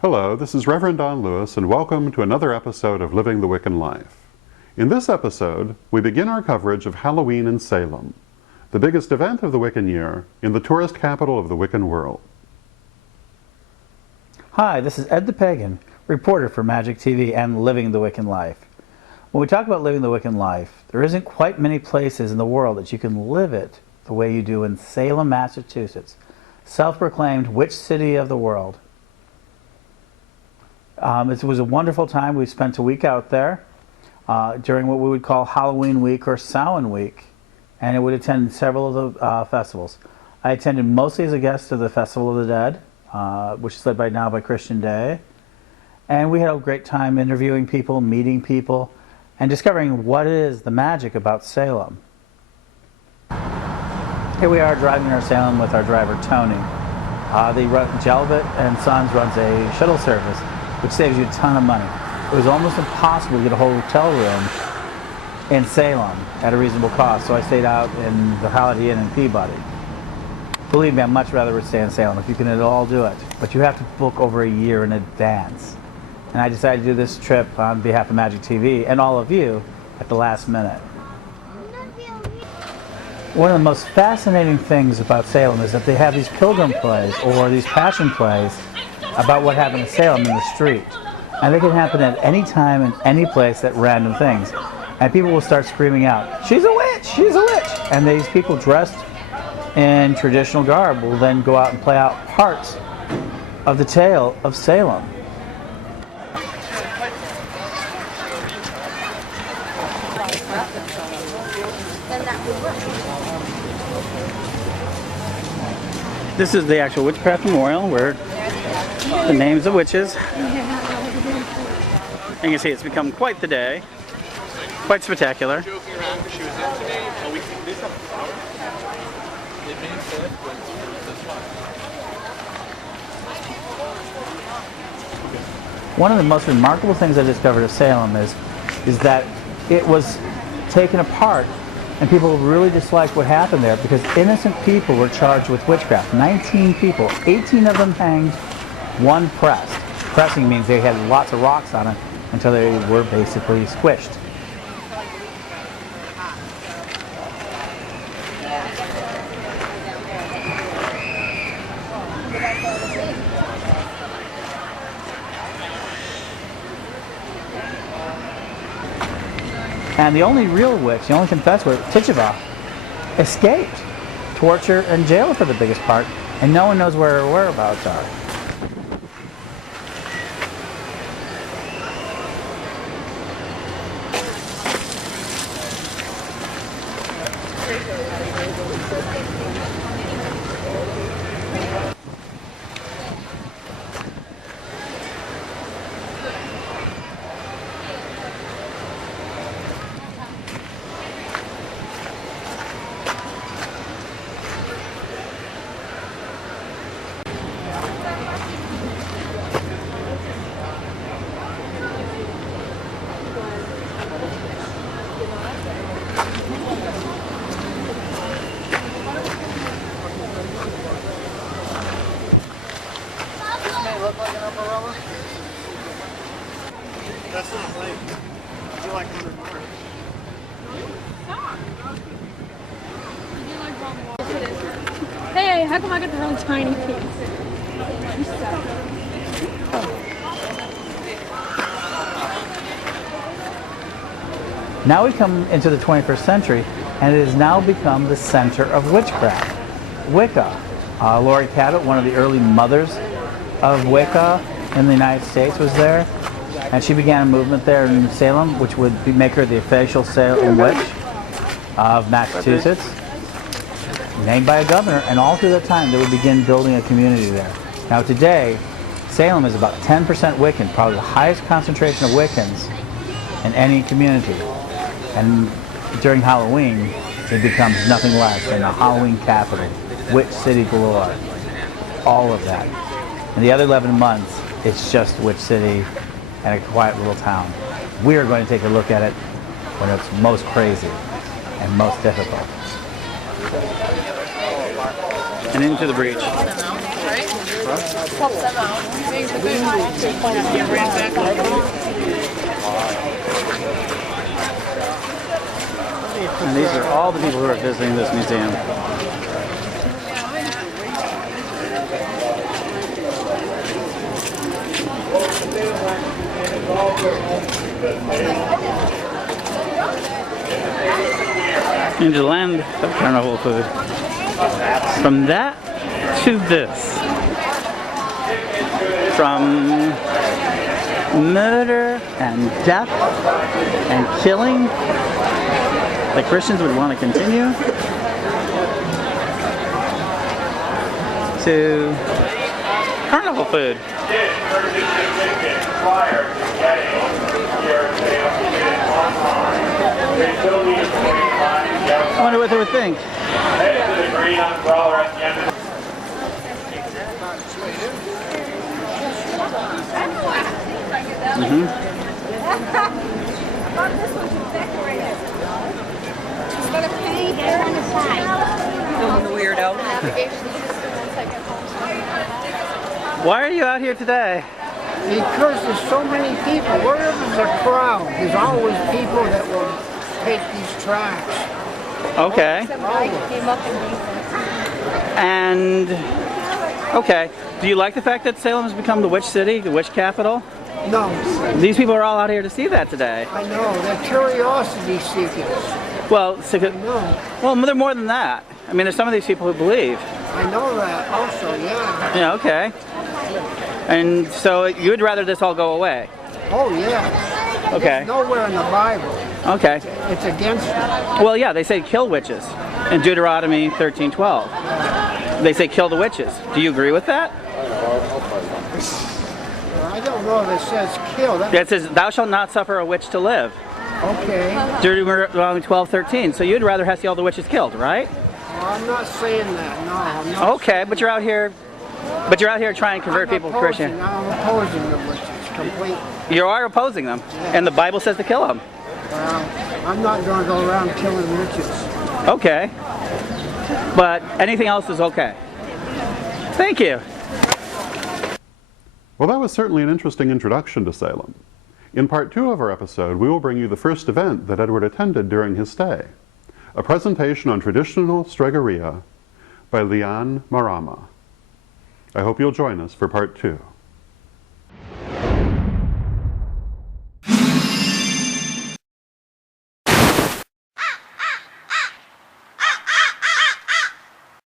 Hello, this is Reverend Don Lewis, and welcome to another episode of Living the Wiccan Life. In this episode, we begin our coverage of Halloween in Salem, the biggest event of the Wiccan year in the tourist capital of the Wiccan world. Hi, this is Ed The Pagan, reporter for Magic TV and Living the Wiccan Life. When we talk about living the Wiccan life, there isn't quite many places in the world that you can live it the way you do in Salem, Massachusetts, self-proclaimed witch city of the world. It was a wonderful time. We spent a week out there during what we would call Halloween week or Samhain week, and I would attend several of the festivals. I attended mostly as a guest of the Festival of the Dead, which is led now by Christian Day, and we had a great time interviewing people, meeting people, and discovering what is the magic about Salem. Here we are driving our Salem with our driver Tony. Jalbert and Sons runs a shuttle service, which saves you a ton of money. It was almost impossible to get a hotel room in Salem at a reasonable cost, so I stayed out in the Holiday Inn in Peabody. Believe me, I'd much rather stay in Salem if you can at all do it, but you have to book over a year in advance. And I decided to do this trip on behalf of Magic TV and all of you at the last minute. One of the most fascinating things about Salem is that they have these pilgrim plays or these passion plays about what happened in Salem in the street. And they can happen at any time and any place at random things. And people will start screaming out, "She's a witch! She's a witch!" And these people dressed in traditional garb will then go out and play out parts of the tale of Salem. This is the actual Witchcraft Memorial where the names of witches. And you can see it's become quite the day, quite spectacular. One of the most remarkable things I discovered of Salem is that it was taken apart and people really disliked what happened there because innocent people were charged with witchcraft. 19 people, 18 of them hanged, one pressed. Pressing means they had lots of rocks on it until they were basically squished. And the only real witch, the only confessed witch, Tituba, escaped torture and jail for the biggest part, and no one knows where her whereabouts are. Look like an upper rubber? That's not late. I feel like 100 more. Hey, how come I got the really tiny piece? Now we come into the 21st century, and it has now become the center of witchcraft. Wicca. Laurie Cabot, one of the early mothers of Wicca in the United States, was there, and she began a movement there in Salem, which would make her the official Salem witch of Massachusetts, named by a governor, and all through that time they would begin building a community there. Now today, Salem is about 10% Wiccan, probably the highest concentration of Wiccans in any community, and during Halloween it becomes nothing less than the Halloween capital, witch city galore, all of that. And the other 11 months, it's just Witch City and a quiet little town. We are going to take a look at it when it's most crazy and most difficult. and into the breach. And these are all the people who are visiting this museum. Into the land of carnival food. From that to this. From murder and death and killing that Christians would want to continue to carnival food. I wonder what they would think. Why are you out here today? Because there's so many people. Wherever there's a crowd, there's always people that will take these tracks. Okay. And, okay. Do you like the fact that Salem has become the witch city, the witch capital? No, These people are all out here to see that today. I know. They're curiosity seekers. Well, No, well, they're more than that. I mean, there's some of these people who believe. I know that also, yeah. Yeah, okay. And so you'd rather this all go away? Oh, yeah. Okay. It's nowhere in the Bible. Okay. It's against it. Well, yeah, they say kill witches in Deuteronomy 13:12. They say kill the witches. Do you agree with that? I don't know if it says kill. That, It says, thou shalt not suffer a witch to live. okay. Deuteronomy 12:13. So you'd rather see all the witches killed, right? Well, I'm not saying that. No, I'm not. Okay, but you're out here trying to convert people to Christian. I'm opposing the witches completely. You are opposing them, and the Bible says to kill them. Well, I'm not going to go around killing witches. Okay. But anything else is okay. Thank you. Well, that was certainly an interesting introduction to Salem. In part 2 of our episode, we will bring you the first event that Edward attended during his stay, a presentation on traditional Stregoria by Liane Marama. I hope you'll join us for part 2.